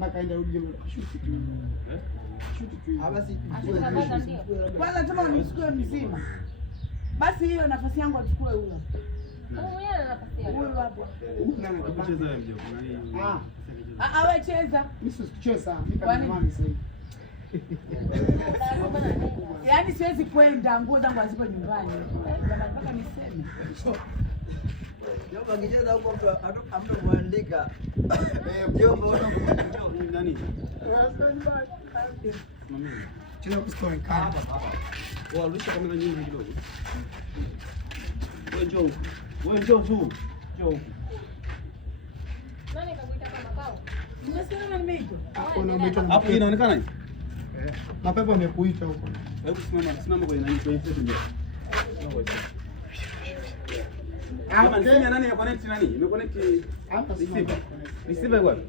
mpaka aende rudi jamaa shuti tu. Shuti tu. Basi kwanza kama unichukue mzima. Basi hiyo nafasi yangu achukue huyo. Mwenyewe ana nafasi yake. Huyo hapo. Nani kucheza yeye mjomba? Wewe cheza. Mimi sikucheza, mimi kama mami sasa. Yaani siwezi kwenda, nguo zangu hazipo nyumbani. Jamani mpaka niseme. Jomba kicheza huko amna muandika. Jomba Nani? Cheza kustoa kama. Warudisha kamera nyingi kidogo. Wewe njoo tu. Njoo. Nani kakuita kama kao? Umesema nimeitwa. Hapo inaonekana hivi? Mapepo yamekuita huko. Hebu simama kwenye nani kwenye set ndio. Kama niseme nani ya connect nani? Ime connect hapa receiver. Receiver wapi?